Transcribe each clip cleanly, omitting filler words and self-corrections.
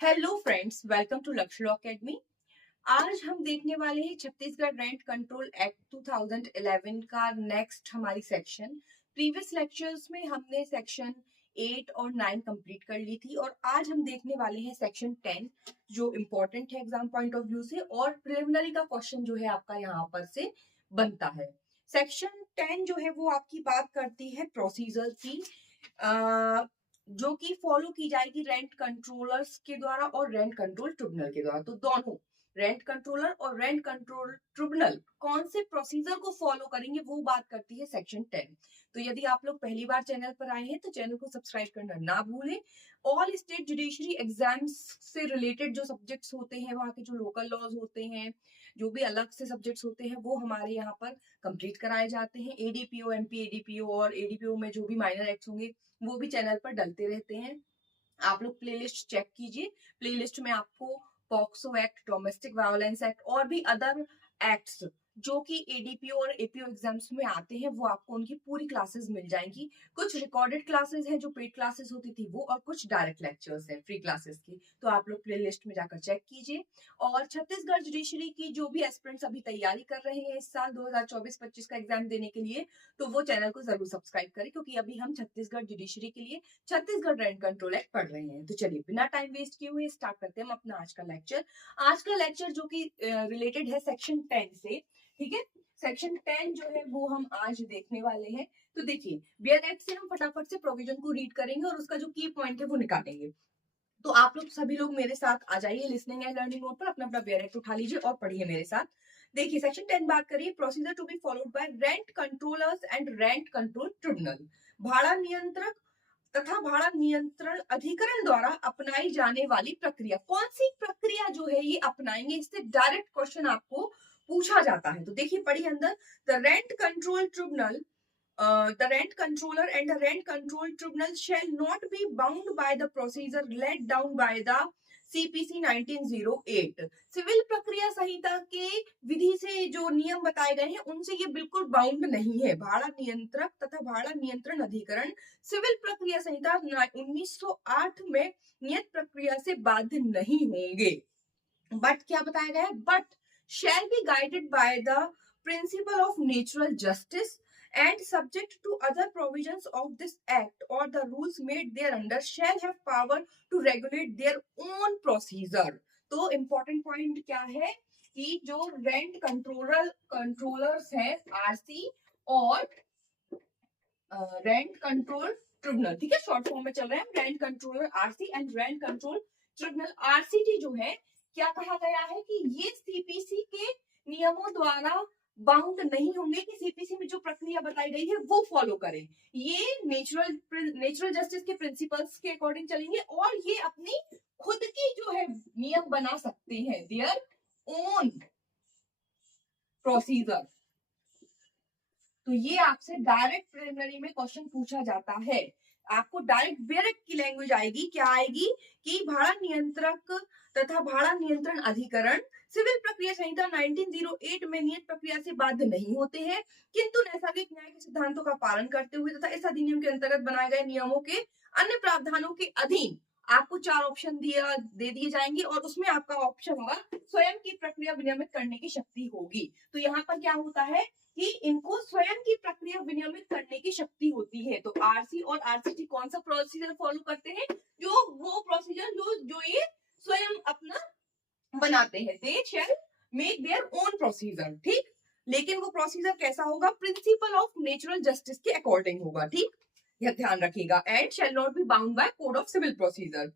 Hello friends, welcome to लक्ष्य law academy. आज हम देखने वाले हैं छत्तीसगढ़ रेंट कंट्रोल एक्ट 2011 का नेक्स्ट हमारी सेक्शन। प्रीवियस लेक्चर्स में हमने सेक्शन 8 और 9 कंप्लीट कर ली थी और आज हम देखने वाले हैं सेक्शन 10 जो इम्पोर्टेंट है एग्जाम पॉइंट ऑफ व्यू से और प्रिलिमिनरी का क्वेश्चन जो है आपका यहाँ पर से बनता है। सेक्शन 10 जो है वो आपकी बात करती है प्रोसीजर की, जो कि फॉलो की जाएगी रेंट कंट्रोलर्स के द्वारा और रेंट कंट्रोल ट्रिब्यूनल के द्वारा। तो दोनों रेंट कंट्रोलर और रेंट कंट्रोल ट्रिब्यूनल कौन से प्रोसीजर को फॉलो करेंगे वो बात करती है सेक्शन 10। तो यदि आप लोग पहली बार चैनल पर आए हैं तो चैनल को सब्सक्राइब करना ना भूलें। ऑल स्टेट जुडिशरी एग्जाम्स से रिलेटेड जो सब्जेक्ट्स होते हैं, वहाँ के जो लोकल लॉज होते हैं, जो भी अलग से सब्जेक्ट्स होते हैं वो हमारे यहाँ पर कंप्लीट कराए जाते हैं। एडीपीओ, एमपी एडीपीओ और एडीपीओ में जो भी माइनर एक्ट्स होंगे वो भी चैनल पर डलते रहते हैं। आप लोग प्लेलिस्ट चेक कीजिए। प्लेलिस्ट में आपको POCSO act, domestic violence act और भी अदर एक्ट्स जो कि एडीपीओ और एपीओ एग्जाम्स में आते हैं वो आपको उनकी पूरी क्लासेस मिल जाएंगी। कुछ रिकॉर्डेड क्लासेस हैं जो पेड क्लासेस होती थी वो, और कुछ डायरेक्ट लेक्चर्स हैं फ्री क्लासेस की। तो आप लोग प्लेलिस्ट में जाकर चेक कीजिए। और छत्तीसगढ़ जुडिशरी की जो भी एस्पिरेंट्स अभी तैयारी कर रहे हैं इस साल 2024-25 का एग्जाम देने के लिए, तो वो चैनल को जरूर सब्सक्राइब करें, क्योंकि अभी हम छत्तीसगढ़ जुडिशरी के लिए छत्तीसगढ़ रेंट कंट्रोल एक्ट पढ़ रहे हैं। तो चलिए बिना टाइम वेस्ट किए हुए स्टार्ट करते हैं हम अपना आज का लेक्चर। आज का लेक्चर जो कि रिलेटेड है सेक्शन 10 से, ठीक है। सेक्शन 10 जो है वो हम आज देखने वाले हैं। तो देखिए, बेयर एक्ट से हम फटाफट से प्रोविजन को रीड करेंगे और उसका जो की पॉइंट है वो निकालेंगे। तो आप लोग सभी लोग मेरे साथ आ जाइए लिसनिंग एंड लर्निंग मोड पर, अपना अपना बेयर एक्ट उठा लीजिए और पढ़िए मेरे साथ। देखिए सेक्शन 10 बात करिए, procedure to be followed by rent controllers and rent control tribunal. भाड़ा नियंत्रक तथा भाड़ा नियंत्रण अधिकरण द्वारा अपनाई जाने वाली प्रक्रिया। कौन सी प्रक्रिया जो है ये अपनाएंगे, इससे डायरेक्ट क्वेश्चन आपको पूछा जाता है। तो देखिए पढ़िए अंदर, the rent control tribunal, the rent controller and the rent control tribunal shall not be bound by the procedure laid down by the CPC 1908। Civil प्रक्रिया संहिता के विधि से जो नियम बताए गए हैं उनसे ये बिल्कुल बाउंड नहीं है। भाड़ा नियंत्रक तथा भाड़ा नियंत्रण अधिकरण सिविल प्रक्रिया संहिता 1908 में नियत प्रक्रिया से बाध्य नहीं होंगे। बट क्या बताया गया है, but shall be guided by the principal of natural justice and subject to other provisions of this act or the rules made thereunder shall have power to regulate their own procedure। तो important point क्या है कि जो rent controllers हैं RC और rent control tribunal, ठीक है, short form में चल रहे हैं rent controller RC and rent control tribunal. RCT जो है, क्या कहा गया है कि ये सीपीसी के नियमों द्वारा बाउंड नहीं होंगे कि सीपीसी में जो प्रक्रिया बताई गई है वो फॉलो करें। ये नेचुरल जस्टिस के प्रिंसिपल्स के अकॉर्डिंग चलेंगे और ये अपनी खुद की जो है नियम बना सकते हैं, देयर ओन प्रोसीजर। तो ये आपसे डायरेक्ट प्रिलिमिनरी में क्वेश्चन पूछा जाता है। आपको डायरेक्ट की लैंग्वेज आएगी, क्या आएगी कि भाड़ा नियंत्रक तथा भाड़ा नियंत्रण अधिकरण सिविल प्रक्रिया संहिता 1908 में नियत प्रक्रिया से बाध्य नहीं होते हैं, किंतु नैसर्गिक न्याय के सिद्धांतों का पालन करते हुए तथा इस अधिनियम के अंतर्गत बनाए गए नियमों के अन्य प्रावधानों के अधीन आपको 4 ऑप्शन दे दिए जाएंगे और उसमें आपका ऑप्शन होगा स्वयं की प्रक्रिया विनियमित करने की शक्ति होगी। तो यहाँ पर क्या होता है कि इनको स्वयं की प्रक्रिया विनियमित करने की शक्ति होती है। तो आरसी और आरसीटी कौन सा प्रोसीजर फॉलो करते हैं, जो वो प्रोसीजर जो ये स्वयं अपना बनाते हैं, they shall make their own procedure, ठीक। लेकिन वो प्रोसीजर कैसा होगा, प्रिंसिपल ऑफ नेचुरल जस्टिस के अकॉर्डिंग होगा, ठीक, यह ध्यान रखिएगा। And shall not be bound by code of civil procedure.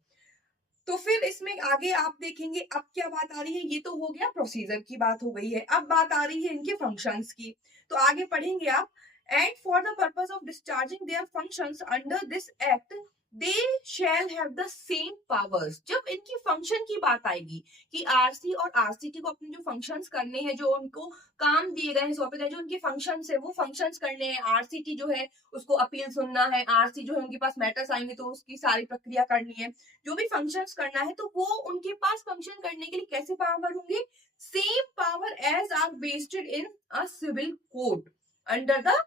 तो फिर इसमें आगे आप देखेंगे अब क्या बात आ रही है, ये तो हो गया प्रोसीजर की बात हो गई है, अब बात आ रही है इनके फंक्शंस की। तो आगे पढ़ेंगे आप, and for the purpose of discharging their functions under this act they shall have the same powers. जब इनकी फंक्शन की बात आएगी कि आरसी और आरसीटी को अपने जो फंक्शंस करने हैं, जो उनको काम दिए गए हैं, सौंपे गए जो उनके फंक्शंस है वो फंक्शंस करने हैं। आरसीटी जो है उसको अपील सुनना है, आरसी जो है उनके पास मैटर्स आएंगे तो उसकी सारी प्रक्रिया करनी है, जो भी फंक्शंस करना है, तो वो उनके पास फंक्शन करने के लिए कैसे पावर होंगे, same power as are based in a civil code under the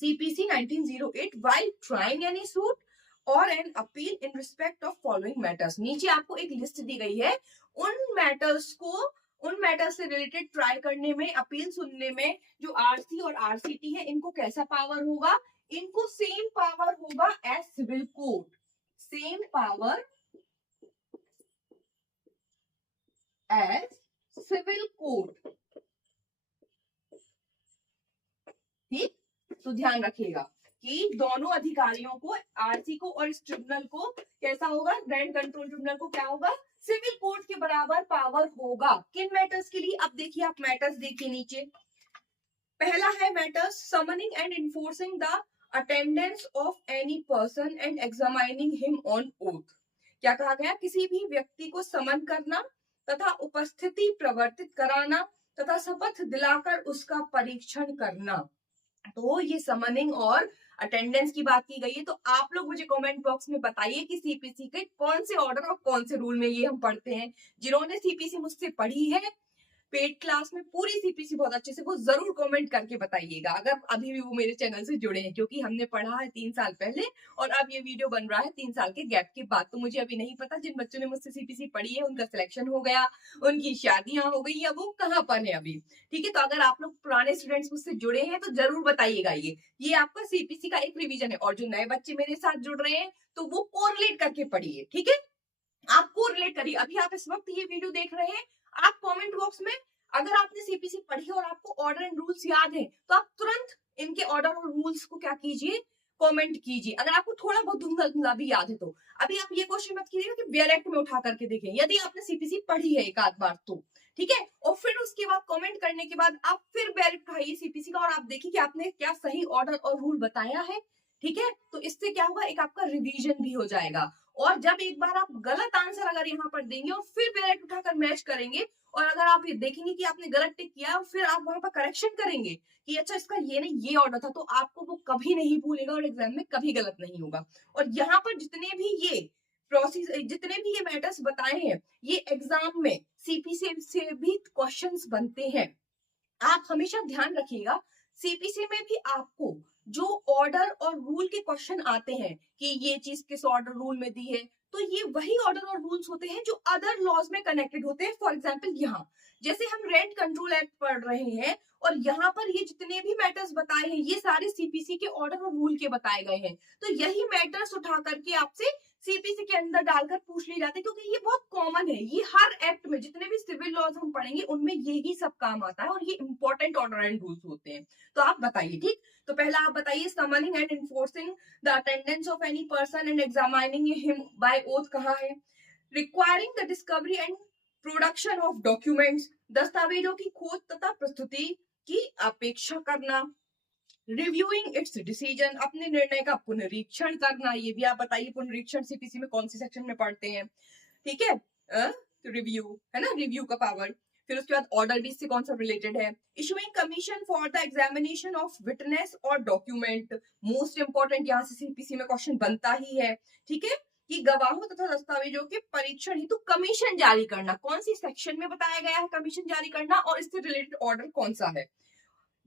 CPC 1908 while trying any suit और an appeal in respect of following matters. नीचे आपको एक लिस्ट दी गई है, उन मैटर्स से रिलेटेड ट्राई करने में, अपील सुनने में जो आरसी और आरसीटी है इनको कैसा पावर होगा, इनको सेम पावर होगा as civil code, same power as civil code. ठीक, तो ध्यान रखिएगा कि दोनों अधिकारियों को, आरसी को और इस ट्रिब्यूनल को कैसा होगा, ग्रैंड कंट्रोल ट्रिब्यूनल को क्या होगा, सिविल कोर्ट के बराबर पावर होगा। किन मैटर्स के लिए, अब देखिए आप मैटर्स देखिए नीचे, पहला है matters summoning and enforcing the attendance of any person and examining him on oath. क्या कहा गया, किसी भी व्यक्ति को समन करना तथा उपस्थिति प्रवर्तित कराना तथा शपथ दिलाकर उसका परीक्षण करना। तो ये समनिंग और अटेंडेंस की बात की गई है। तो आप लोग मुझे कमेंट बॉक्स में बताइए कि सीपीसी के कौन से ऑर्डर और कौन से रूल में ये हम पढ़ते हैं। जिन्होंने सीपीसी मुझसे पढ़ी है पेड क्लास में पूरी सीपीसी बहुत अच्छे से, वो जरूर कमेंट करके बताइएगा अगर अभी भी वो मेरे चैनल से जुड़े हैं, क्योंकि हमने पढ़ा है 3 साल पहले और अब ये वीडियो बन रहा है 3 साल के गैप के बाद। तो मुझे अभी नहीं पता जिन बच्चों ने मुझसे सीपीसी पढ़ी है उनका सिलेक्शन हो गया, उनकी शादियां हो गई, या वो कहाँ पर है अभी। ठीक है, तो अगर आप लोग पुराने स्टूडेंट्स मुझसे जुड़े हैं तो जरूर बताइएगा। ये आपका सीपीसी का एक रिविजन है, और जो नए बच्चे मेरे साथ जुड़ रहे हैं तो वो कोरिलेट करके पढ़िए। ठीक है, आप कोरिलेट करिए। अभी आप इस वक्त ये वीडियो देख रहे हैं, आप कमेंट बॉक्स में अगर आपने सीपीसी पढ़ी और आपको ऑर्डर एंड रूल्स याद है तो आप तुरंत इनके ऑर्डर और रूल्स को क्या कीजिए, कमेंट कीजिए। अगर आपको थोड़ा बहुत धुंधला धुंधला भी याद है तो अभी आप ये क्वेश्चन मत कीजिएगा कि डायरेक्ट में उठा करके देखें, यदि आपने सीपीसी पढ़ी है एक आध बार तो ठीक है, और फिर उसके बाद कमेंट करने के बाद आप फिर डायरेक्ट उठाइए सीपीसी का और आप देखिए कि आपने क्या सही ऑर्डर और रूल बताया है। ठीक है, तो इससे क्या होगा, एक आपका रिवीजन भी हो जाएगा। और जब एक बार आप गलत आंसर अगर यहाँ पर देंगे और फिर डायरेक्ट उठाकर मैच करेंगे, और अगर आप ये देखेंगे कि आपने गलत टिक किया और फिर आप वहां पर करेक्शन करेंगे कि अच्छा इसका ये नहीं ये ऑर्डर था, तो आपको वो कभी नहीं भूलेगा और एग्जाम में कभी गलत नहीं होगा। और यहाँ पर जितने भी ये प्रोसेस, जितने भी ये मैटर्स बताए हैं, ये एग्जाम में सीपीसी से भी क्वेश्चंस बनते हैं। आप हमेशा ध्यान रखिएगा, सीपीसी में भी आपको जो ऑर्डर और रूल के क्वेश्चन आते हैं कि ये चीज किस ऑर्डर रूल में दी है, तो ये वही ऑर्डर और रूल्स होते हैं जो अदर लॉज में कनेक्टेड होते हैं। फॉर एग्जांपल यहाँ जैसे हम रेंट कंट्रोल एक्ट पढ़ रहे हैं और यहाँ पर ये जितने भी मैटर्स बताए हैं ये सारे सीपीसी के ऑर्डर और रूल के बताए गए हैं। तो यही मैटर्स उठा करके आपसे सीपीसी के अंदर डालकर पूछ ली जाती है, क्योंकि ये बहुत कॉमन है। ये हर एक्ट में जितने भी सिविल लॉज हम पढ़ेंगे उनमें यही सब काम आता है और ये इंपॉर्टेंट ऑर्डर एंड रूल्स होते हैं। तो आप बताइए। ठीक, तो पहला आप बताइए, summoning and enforcing the attendance of any person and examining him by oath कहाँ है। Requiring the discovery and production of documents, दस्तावेजों की खोज तथा प्रस्तुति की अपेक्षा करना। रिव्यूइंग इट्स डिसीजन, अपने निर्णय का पुनरीक्षण करना। ये भी आप बताइए पुनरीक्षण सीपीसी में कौन सी सेक्शन में पढ़ते हैं। ठीक है, तो रिव्यू है ना, रिव्यू का पावर। फिर उसके बाद ऑर्डर भी इससे कौन सा रिलेटेड है। Issuing commission for the examination of witness और डॉक्यूमेंट, मोस्ट इंपॉर्टेंट, यहाँ से सीपीसी में क्वेश्चन बनता ही है। ठीक है, कि गवाहों तथा दस्तावेजों के परीक्षण हेतु कमीशन जारी करना, कौन सी सेक्शन में बताया गया है कमीशन जारी करना और इससे रिलेटेड ऑर्डर कौन सा है।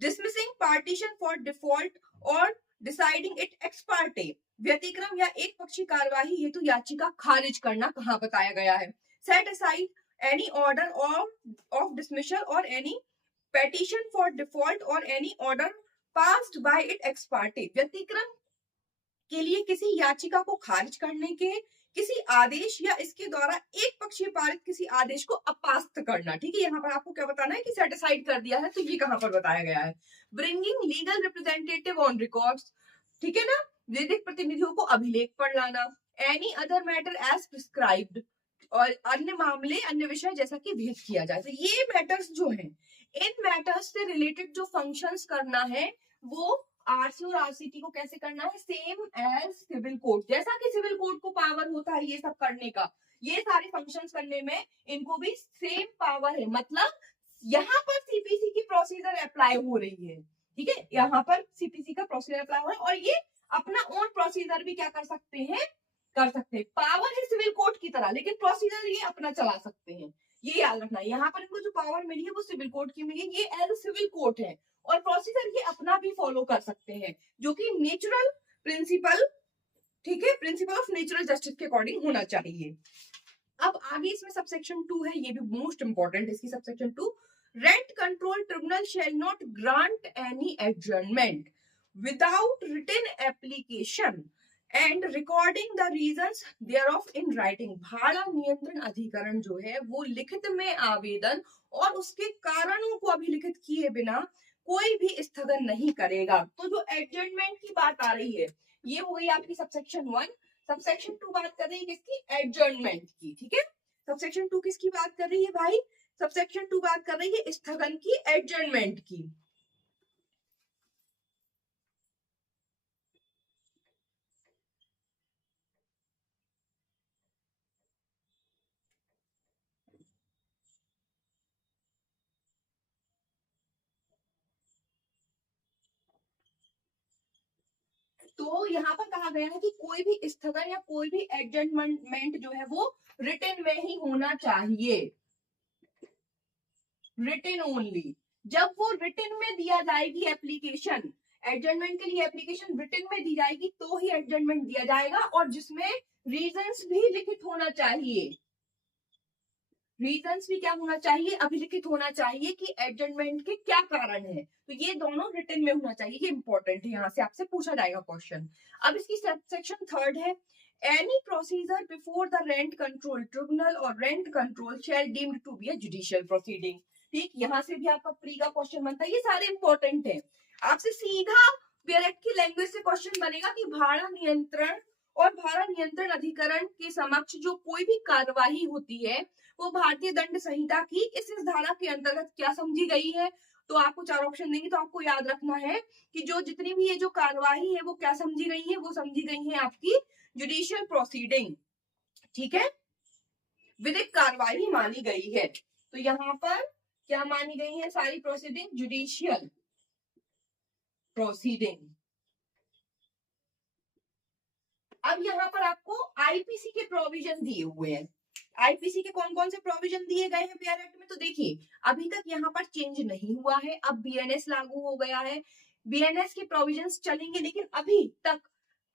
डिसमिसिंग पार्टीशन फॉर डिफॉल्ट और डिसाइडिंग इट एक्स पार्टे, व्यतिक्रम या एक पक्षी कार्यवाही हेतु याचिका खारिज करना कहाँ बताया गया है। Set aside any order of dismissal और एनी पेटिशन फॉर डिफॉल्ट और any order passed by it ex parte, व्यतिक्रम के लिए किसी याचिका को खारिज करने के किसी आदेश या इसके द्वारा एक पक्षीय पारित किसी आदेश को अपास्त करना। ठीक है, यहाँ पर आपको क्या बताना है कि सेटिसाइड कर दिया है, तो ये कहाँ पर बताया गया है। Bringing legal representative on records, ठीक है ना, वैदिक प्रतिनिधियों को अभिलेख पर लाना। Any other matter as prescribed, और अन्य मामले अन्य विषय जैसा कि भेद किया जाए। तो ये मैटर्स जो हैं, इन मैटर्स से रिलेटेड जो फंक्शंस करना है वो आरसी और आरसीटी को कैसे करना है, सेम एज सिविल कोड। जैसा कि सिविल कोड को पावर होता है ये सब करने का, ये सारे फंक्शंस करने में इनको भी सेम पावर है। मतलब यहाँ पर सीपीसी की प्रोसीजर अप्लाई हो रही है। ठीक है, यहाँ पर सीपीसी का प्रोसीजर अप्लाई हो रहा है और ये अपना ओन प्रोसीजर भी क्या कर सकते हैं, कर सकते हैं। पावर है सिविल कोड की तरह, लेकिन प्रोसीजर ये अपना चला सकते हैं। ये याद रखना है, यहाँ पर इनको जो पावर मिली है वो सिविल कोड की मिली है, ये एज सिविल कोड है और प्रोसीजर ये अपना भी फॉलो कर सकते हैं, जो कि नेचुरल प्रिंसिपल ठीक है, प्रिंसिपल ऑफ नेचुरल जस्टिस के अकॉर्डिंग होना चाहिए। अब आगे इसमें सबसेक्शन 2 है, ये भी मोस्ट इंपॉर्टेंट, इसकी subsection 2, rent control tribunal shall not grant any adjournment without written application and recording the reasons thereof in writing. भाड़ा नियंत्रण अधिकरण जो है वो लिखित में आवेदन और उसके कारणों को अभिलिखित किए बिना कोई भी स्थगन नहीं करेगा। तो जो एडजर्नमेंट की बात आ रही है ये हो गई आपकी सबसेक्शन 1। सबसेक्शन 2 बात कर रही है किसकी? एडजर्नमेंट की। ठीक है, सबसेक्शन 2 किसकी बात कर रही है भाई? सबसेक्शन 2 बात कर रही है स्थगन की, एडजर्नमेंट की। तो यहाँ पर कहा गया है कि कोई भी स्थगन या कोई भी एडजर्नमेंट जो है वो रिटन में ही होना चाहिए, रिटन ओनली। जब वो रिटन में दिया जाएगी एप्लीकेशन, एडजर्नमेंट के लिए एप्लीकेशन रिटन में दी जाएगी तो ही एडजर्नमेंट दिया जाएगा, और जिसमें रीजंस भी लिखित होना चाहिए। रीजंस भी क्या होना चाहिए? अभिलिखित होना चाहिए कि एडजर्नमेंट के क्या कारण है। तो ये दोनों रिटन में होना चाहिए, ये इंपॉर्टेंट है, यहाँ से आपसे पूछा जाएगा क्वेश्चन। अब इसकी सेक्शन 3 है, any procedure before the rent control tribunal और rent control shall deemed to be a judicial proceeding. ठीक, यहाँ से भी आपका प्री का क्वेश्चन बनता है, ये सारे इंपॉर्टेंट है। आपसे सीधा डायरेक्ट की लैंग्वेज से क्वेश्चन बनेगा कि भाड़ा नियंत्रण और भाड़ा नियंत्रण अधिकरण के समक्ष जो कोई भी कार्यवाही होती है वो भारतीय दंड संहिता की इस धारा के अंतर्गत क्या समझी गई है। तो आपको 4 ऑप्शन देंगे, तो आपको याद रखना है कि जो जितनी भी ये जो कार्यवाही है वो क्या समझी गई है? वो समझी गई है आपकी जुडिशियल प्रोसीडिंग। ठीक है, विधिक कार्यवाही मानी गई है। तो यहाँ पर क्या मानी गई है? सारी प्रोसीडिंग जुडिशियल प्रोसीडिंग। अब यहाँ पर आपको आईपीसी के प्रोविजन दिए हुए हैं। आईपीसी के कौन कौन से प्रोविजन दिए गए हैं पेयर एक्ट में? तो देखिए अभी तक यहाँ पर चेंज नहीं हुआ है, अब बीएनएस लागू हो गया है, बीएनएस के प्रोविजंस चलेंगे, लेकिन अभी तक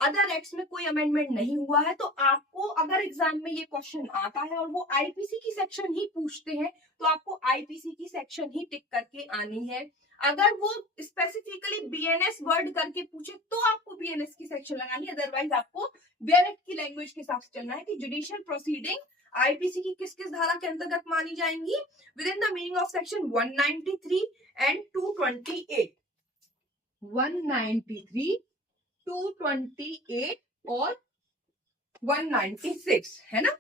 अदर एक्ट्स में कोई अमेंडमेंट नहीं हुआ है। तो आपको अगर एग्जाम में ये क्वेश्चन आता है और वो आईपीसी की सेक्शन ही पूछते हैं तो आपको आईपीसी की सेक्शन ही टिक करके आनी है। अगर वो स्पेसिफिकली बीएनएस वर्ड करके पूछे तो आपको बीएनएस की सेक्शन लगानी है, अदरवाइज आपको बीएनएस की लैंग्वेज के हिसाब से चलना है कि जुडिशियल प्रोसीडिंग आईपीसी की किस किस धारा के अंतर्गत मानी जाएंगी, within the meaning of section 193 and 228। 193, 228 और 196 है ना,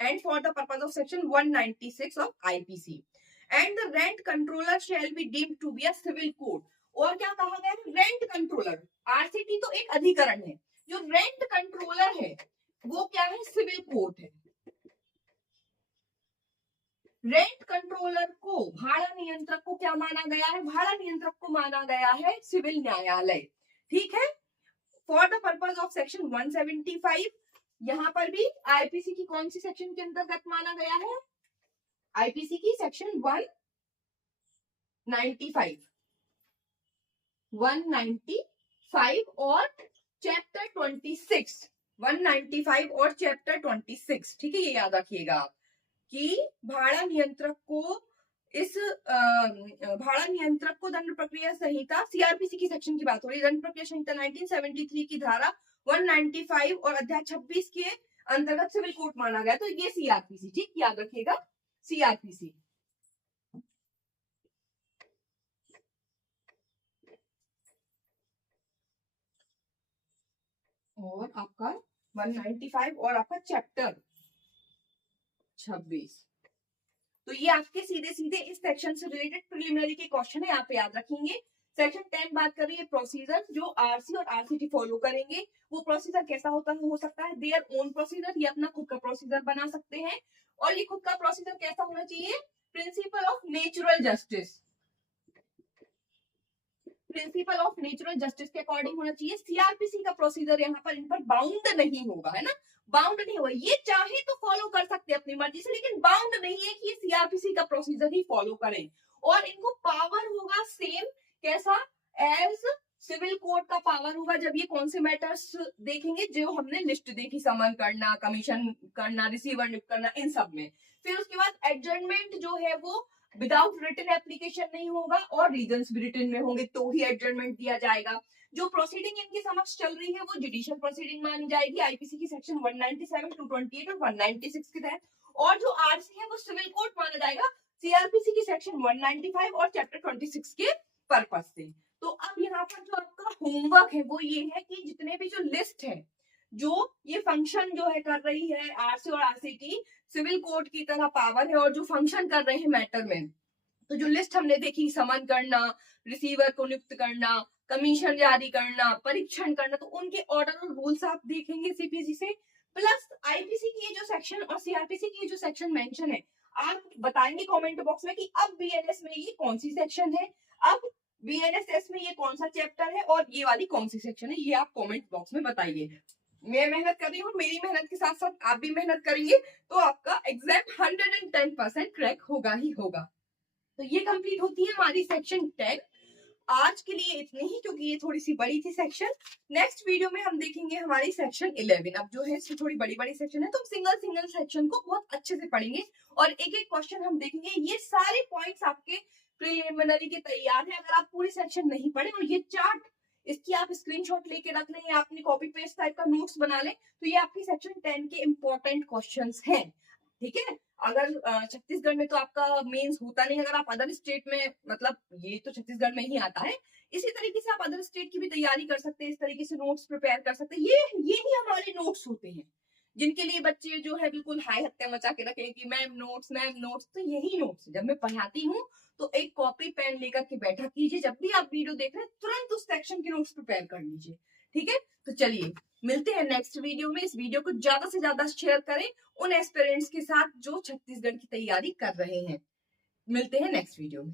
and for the purpose of section 196 of IPC. And the rent controller shall be deemed to be a civil code. और क्या कहा गया है? रेंट कंट्रोलर, आरसीटी तो एक अधिकरण है, जो रेंट कंट्रोलर है वो क्या है? सिविल कोर्ट है। रेंट कंट्रोलर को, भाड़ा नियंत्रक को क्या माना गया है? भाड़ा नियंत्रक को माना गया है सिविल न्यायालय। ठीक है, for the purpose of section 175। यहां पर भी आईपीसी की कौन सी सेक्शन के अंतर्गत माना गया है? आईपीसी की सेक्शन 195, 195 और चैप्टर 26, 195 और चैप्टर 26। ठीक है, ये याद रखिएगा आप कि भाड़ा नियंत्रक को भाड़ा नियंत्रक को दंड प्रक्रिया संहिता, सीआरपीसी की सेक्शन की बात हो रही है, दंड प्रक्रिया संहिता 1973 की धारा 195 और अध्याय 26 के अंतर्गत सिविल कोर्ट माना गया। तो ये सीआरपीसी, ठीक, याद रखिएगा सीआरपीसी। और आपका 195 और आपका चैप्टर 26। तो ये आपके सीधे सीधे इस सेक्शन से रिलेटेड प्रिलिमिनरी के क्वेश्चन है, यहाँ पे याद रखेंगे। सेक्शन 10 बात कर रही है प्रोसीजर, जो आरसी और आरसीटी फॉलो करेंगे। वो प्रोसीजर कैसा हो सकता है? देयर ओन प्रोसीजर, ये अपना खुद का प्रोसीजर बना सकते हैं। और ये खुद का प्रोसीजर कैसा होना चाहिए? Principal of natural justice, principal of natural justice के अकॉर्डिंग होना चाहिए। सीआरपीसी का प्रोसीजर यहाँ पर इन पर बाउंड नहीं होगा, है ना, बाउंड नहीं होगा। ये चाहे तो फॉलो कर सकते हैं अपनी मर्जी से, लेकिन बाउंड नहीं है कि ये सीआरपीसी का प्रोसीजर ही फॉलो करें। और इनको पावर होगा सेम, कैसा? एज सिविल कोड का पावर होगा जब ये कौन से मैटर्स देखेंगे, जो हमने लिस्ट देखी, समन करना, कमीशन करना, रिसीवर नियुक्त करना, इन सब में। फिर उसके बाद एडजर्नमेंट जो है वो विदाउट रिटन एप्लीकेशन नहीं होगा और रीजंस भी रिटन में होंगे तो ही एडजर्नमेंट दिया जाएगा। जो प्रोसीडिंग इनके समक्ष चल रही है वो जुडिशियल प्रोसीडिंग मानी जाएगी आईपीसी की सेक्शन 197, 228 और 196 के तहत। और जो आरसी है वो सिविल कोड माना जाएगा सीआरपीसी की सेक्शन 195 और चैप्टर 26 के पर्पस से। तो अब यहाँ पर जो आपका होमवर्क है वो ये है कि जितने भी जो लिस्ट है, जो ये फंक्शन जो है कर रही है आरसी और आरसीटी, सिविल कोड की तरह पावर है और जो फंक्शन कर रहे हैं मैटर में, तो जो लिस्ट हमने देखी, समन करना, रिसीवर को नियुक्त करना, कमीशन जारी करना, परीक्षण करना, तो उनके ऑर्डर और रूल्स आप देखेंगे सीपीसी से। प्लस आईपीसी की ये जो सेक्शन और सीआरपीसी की जो सेक्शन मेंशन है, आप बताएंगे कमेंट बॉक्स में कि अब बीएनएस में ये कौन सी सेक्शन है, अब बीएनएसएस में ये कौन सा चैप्टर है और ये वाली कौन सी सेक्शन है, ये आप कमेंट बॉक्स में बताइए। मैं मेहनत कर रही हूँ, मेरी मेहनत के साथ साथ आप भी मेहनत करेंगे तो आपका एग्जाम 110% क्रैक होगा ही होगा। तो ये कंप्लीट होती है हमारी सेक्शन 10। आज के लिए इतनी ही, क्योंकि ये थोड़ी सी बड़ी थी सेक्शन। नेक्स्ट वीडियो में हम देखेंगे हमारी सेक्शन 11। अब जो है इसमें थोड़ी बड़ी बड़ी सेक्शन है तो हम सिंगल सिंगल सेक्शन को बहुत अच्छे से पढ़ेंगे और एक एक क्वेश्चन हम देखेंगे। ये सारे पॉइंट्स आपके प्रिलिमिनरी के तैयार है। अगर आप पूरी सेक्शन नहीं पढ़े और ये चार्ट इसकी आप स्क्रीनशॉट लेके रख लें या अपनी कॉपी पेस्ट टाइप का नोट्स बना लें, तो ये आपकी सेक्शन 10 के इंपॉर्टेंट क्वेश्चंस हैं। ठीक है, अगर छत्तीसगढ़ में तो आपका मेंस होता नहीं, अगर आप अदर स्टेट में, मतलब ये तो छत्तीसगढ़ में ही आता है, इसी तरीके से आप अदर स्टेट की भी तैयारी कर सकते हैं, इस तरीके से नोट्स प्रिपेयर कर सकते हैं। ये ही हमारे नोट्स होते हैं जिनके लिए बच्चे जो है बिल्कुल हाई हत्या मचा के रखें कि मैम नोट्स, तो यही नोट्स जब मैं पढ़ाती हूँ तो एक कॉपी पेन लेकर के बैठा कीजिए, जब भी आप वीडियो देख रहे हैं तुरंत उस सेक्शन के नोट्स प्रिपेयर कर लीजिए। ठीक है, तो चलिए मिलते हैं नेक्स्ट वीडियो में। इस वीडियो को ज्यादा से ज्यादा शेयर करें उन एस्पिरेंट्स के साथ जो छत्तीसगढ़ की तैयारी कर रहे हैं। मिलते हैं नेक्स्ट वीडियो में।